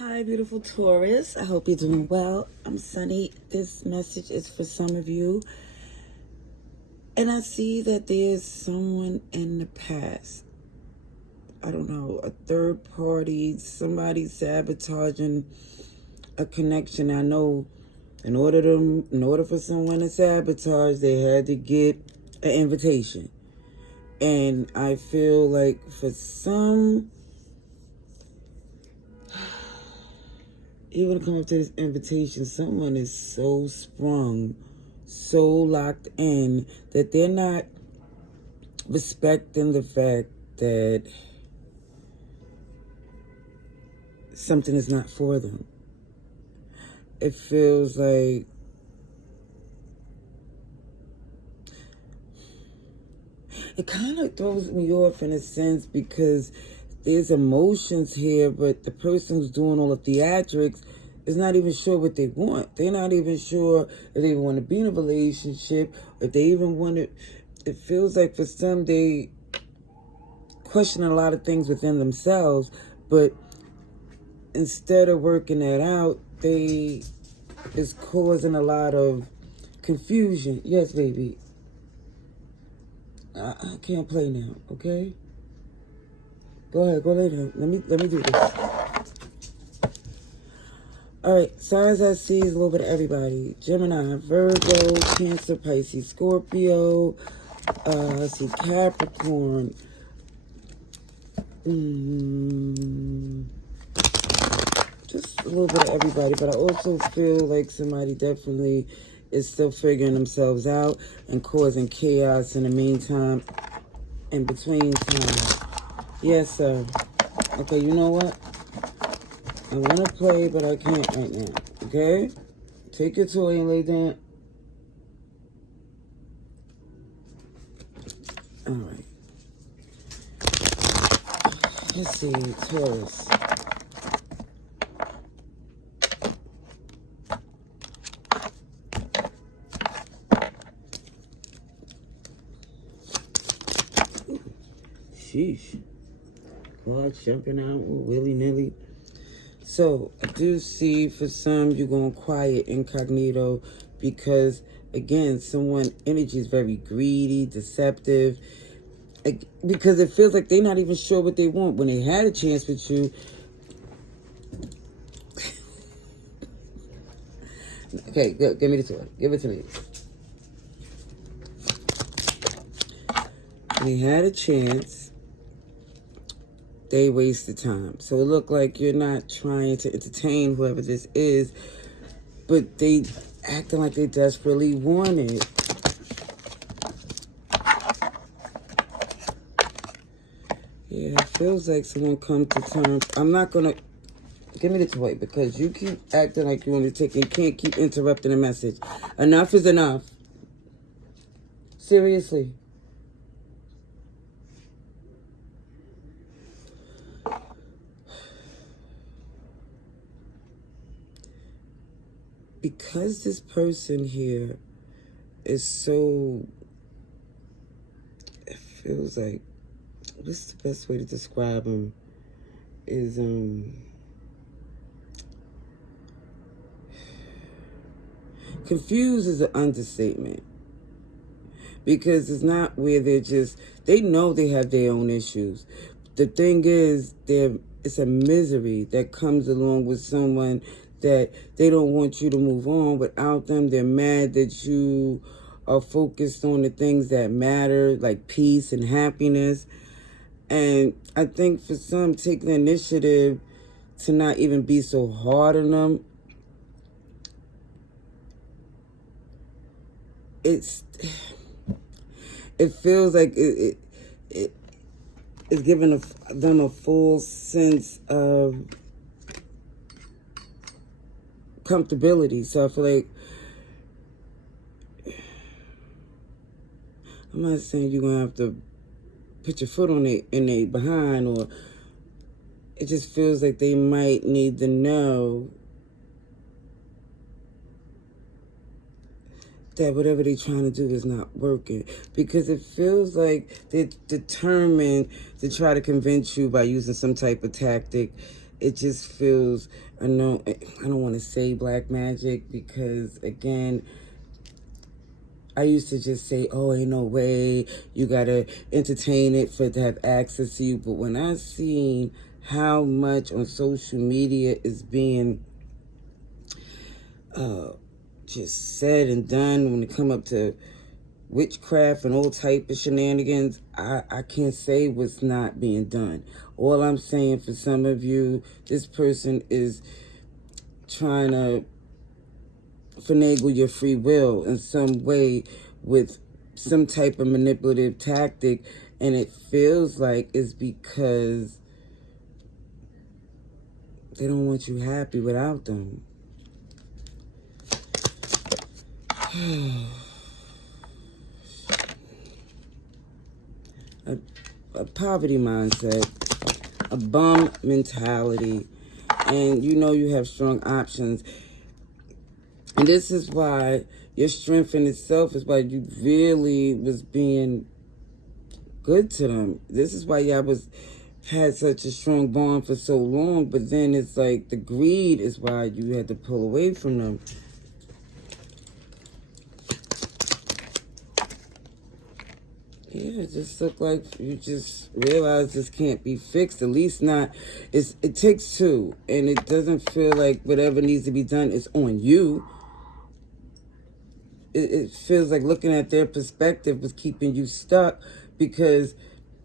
Hi, beautiful Taurus. I hope you're doing well. I'm Sunny. This message is for some of you. And I see that there's someone in the past. I don't know, a third party, somebody sabotaging a connection. I know in order for someone to sabotage, they had to get an invitation. And I feel like for some, even to come up to this invitation, someone is so sprung, so locked in that they're not respecting the fact that something is not for them. It feels like it kind of throws me off in a sense because there's emotions here, but the person who's doing all the theatrics is not even sure what they want. They're not even sure if they want to be in a relationship, if they even want to. It feels like for some they question a lot of things within themselves, but instead of working that out, they is causing a lot of confusion. Yes, baby. I can't play now, okay? Go ahead, go lay down. Let me do this. All right, signs I see is a little bit of everybody. Gemini, Virgo, Cancer, Pisces, Scorpio. I see Capricorn. Just a little bit of everybody, but I also feel like somebody definitely is still figuring themselves out and causing chaos in the meantime, in between time. Yes, sir. Okay, you know what? I want to play, but I can't right now. Okay? Take your toy and lay down. All right. Let's see, Taurus. Sheesh. Cards jumping out willy-nilly. So, I do see for some you're going quiet incognito because, again, someone energy is very greedy, deceptive. Because it feels like they're not even sure what they want. When they had a chance with you, okay, good, give me the toy. Give it to me. When they had a chance, they wasted time. So it looked like you're not trying to entertain whoever this is, but they acting like they desperately want it. Yeah, it feels like someone come to terms. I'm not going to... Give me the toy because you keep acting like you want to take and can't keep interrupting the message. Enough is enough. Seriously. Because this person here is so... It feels like... What's the best way to describe him? Is, confused is an understatement. Because it's not where they're just... They know they have their own issues. The thing is, it's a misery that comes along with someone that they don't want you to move on without them. They're mad that you are focused on the things that matter, like peace and happiness. And I think for some, take the initiative to not even be so hard on them. It feels like it is giving them a full sense of comfortability. So I feel like, I'm not saying you're going to have to put your foot on it in their behind, or it just feels like they might need to know that whatever they're trying to do is not working. Because it feels like they're determined to try to convince you by using some type of tactic it just feels, I don't want to say black magic because, again, I used to just say, oh, ain't no way, you got to entertain it for it to have access to you. But when I seen how much on social media is being just said and done when it come up to witchcraft and all type of shenanigans, I can't say what's not being done. All I'm saying, for some of you, this person is trying to finagle your free will in some way with some type of manipulative tactic, and it feels like it's because they don't want you happy without them. a poverty mindset, a bum mentality, and you know you have strong options. And this is why your strength in itself is why you really was being good to them. This is why y'all had such a strong bond for so long, but then it's like the greed is why you had to pull away from them. Yeah, it just looked like you just realized this can't be fixed. At least not. It takes two, and it doesn't feel like whatever needs to be done is on you. It feels like looking at their perspective was keeping you stuck because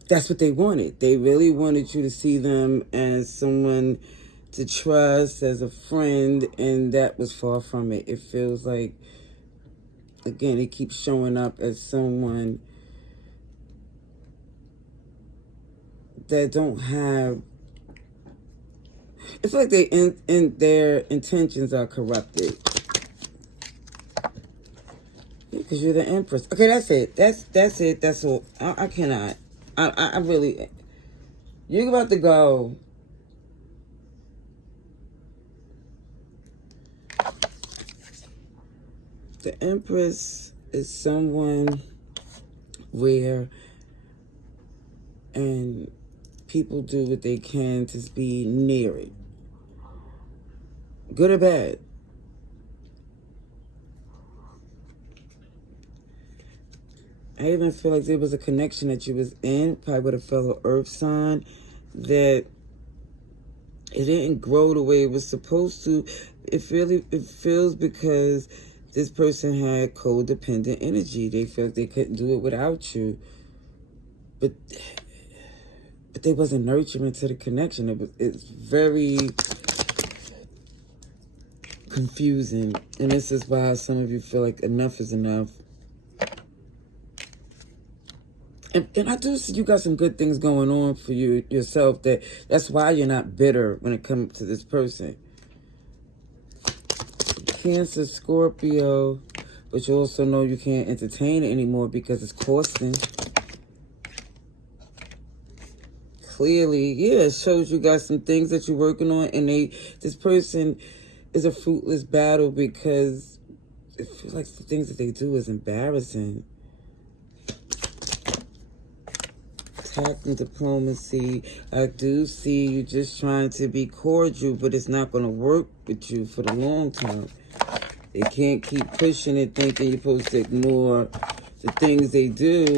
that's what they wanted. They really wanted you to see them as someone to trust, as a friend, and that was far from it. It feels like, again, it keeps showing up as someone that don't have, it's like their intentions are corrupted. Because you're the Empress. Okay, that's it. That's it. That's all. I cannot. I really, you're about to go. The Empress is someone where, and people do what they can to be near it, good or bad. I even feel like there was a connection that you was in, probably with a fellow earth sign, that it didn't grow the way it was supposed to. It feels because this person had codependent energy. They felt they couldn't do it without you. But they wasn't nurturing to the connection. It's very confusing. And this is why some of you feel like enough is enough. And I do see you got some good things going on for you yourself. That's why you're not bitter when it comes to this person. Cancer, Scorpio, but you also know you can't entertain it anymore because it's costing. Clearly, yeah, it shows you got some things that you're working on, and this person is a fruitless battle because it feels like the things that they do is embarrassing. Tact and diplomacy. I do see you just trying to be cordial, but it's not going to work with you for the long term. They can't keep pushing it, thinking you're supposed to ignore the things they do.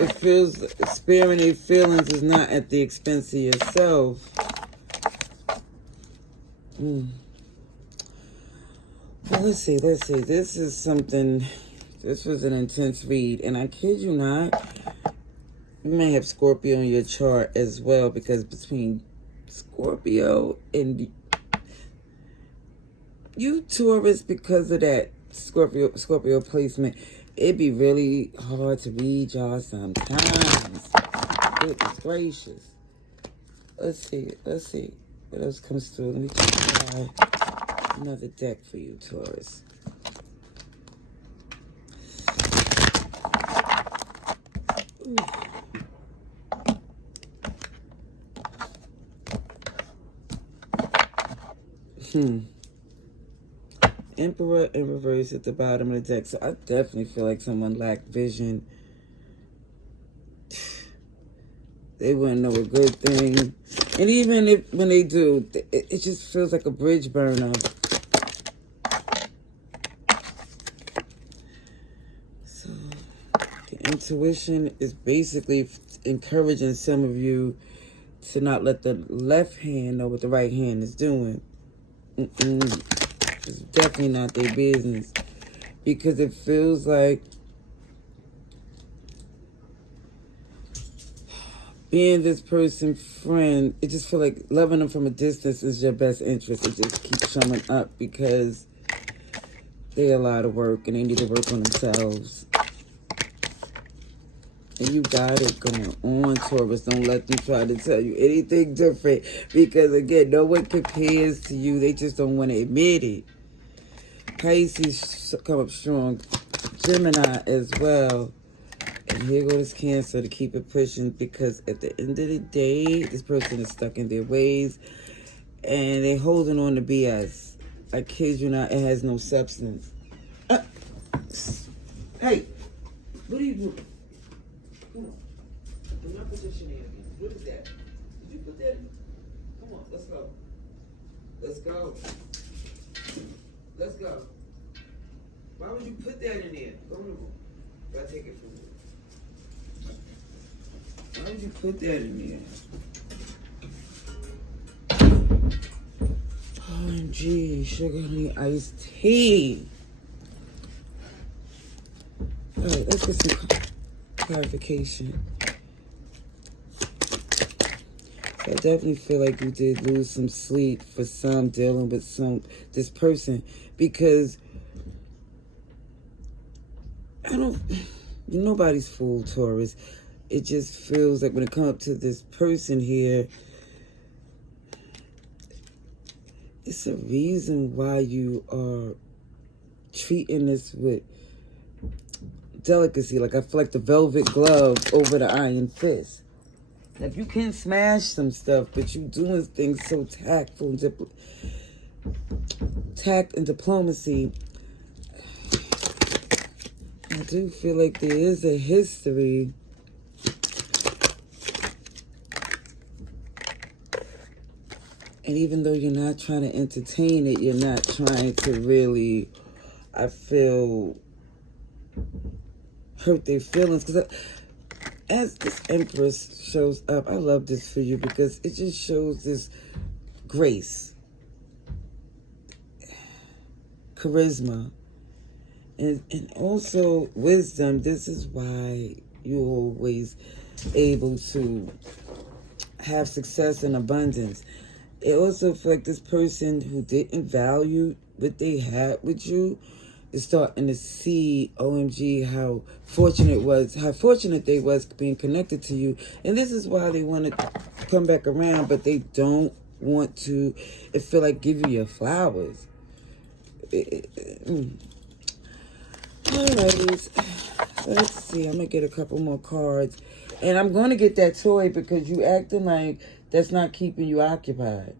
It feels sparing their feelings is not at the expense of yourself. Well, let's see. This is something. This was an intense read, and I kid you not. You may have Scorpio in your chart as well, because between Scorpio and you, Taurus, because of that Scorpio placement, it'd be really hard to read y'all sometimes. Goodness gracious. Let's see what else comes through. Let me try another deck for you, Taurus. Ooh. Emperor in reverse at the bottom of the deck. So I definitely feel like someone lacked vision. They wouldn't know a good thing And even if when they do, it just feels like a bridge burner. So the intuition is basically encouraging some of you to not let the left hand know what the right hand is doing. It's definitely not their business. Because it feels like being this person's friend, it just feels like loving them from a distance is your best interest. It just keeps showing up because they're a lot of work and they need to work on themselves. And you got it going on, Taurus. Don't let them try to tell you anything different. Because, again, no one compares to you. They just don't want to admit it. Pisces come up strong. Gemini as well. And here goes Cancer to keep it pushing. Because at the end of the day, this person is stuck in their ways. And they're holding on to BS. I kid you not, it has no substance. Hey, what are you doing? Come on. Do not put your shenanigans. What is that? Did you put that in? Come on, let's go. Let's go. Let's go. Why would you put that in there? Go in the room. I'll take it from you. Why would you put that in there? OMG, sugar honey iced tea. Alright, let's get some clarification. So I definitely feel like you did lose some sleep for some dealing with this person, because nobody's fool, Taurus. It just feels like when it comes up to this person here, it's a reason why you are treating this with delicacy. Like, I feel like the velvet glove over the iron fist. Like, you can smash some stuff, but you doing things so tactful and tact and diplomacy. I do feel like there is a history. And even though you're not trying to entertain it, you're not trying to really, I feel, hurt their feelings. Because as this Empress shows up, I love this for you because it just shows this grace, charisma, and also wisdom. This is why you're always able to have success and abundance. It also feels like this person who didn't value what they had with you is starting to see, OMG, how fortunate they was being connected to you. And this is why they want to come back around, but they don't want to, it feel like, give you your flowers. Alright, let's see. I'm going to get a couple more cards. And I'm going to get that toy because you acting like that's not keeping you occupied.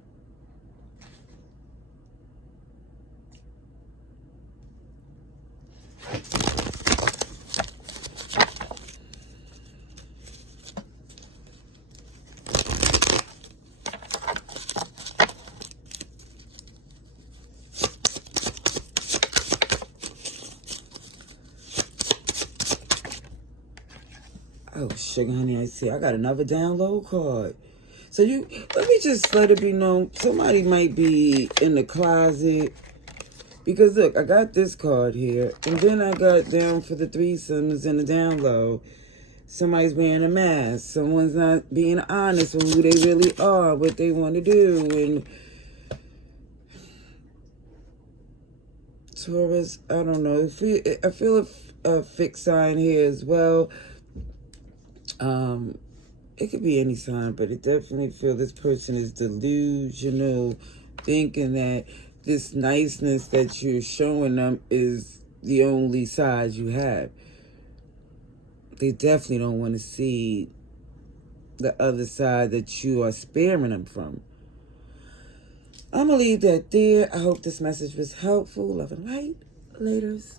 Oh, sugar honey, I see. I got another download card. So let me just let it be known, somebody might be in the closet. Because look, I got this card here. And then I got down for the threesomes in the download. Somebody's wearing a mask. Someone's not being honest with who they really are, what they want to do. And Taurus, I don't know. I feel a fixed sign here as well. It could be any sign, but it definitely feel this person is delusional, thinking that this niceness that you're showing them is the only side you have. They definitely don't want to see the other side that you are sparing them from. I'm going to leave that there. I hope this message was helpful. Love and light. Laters.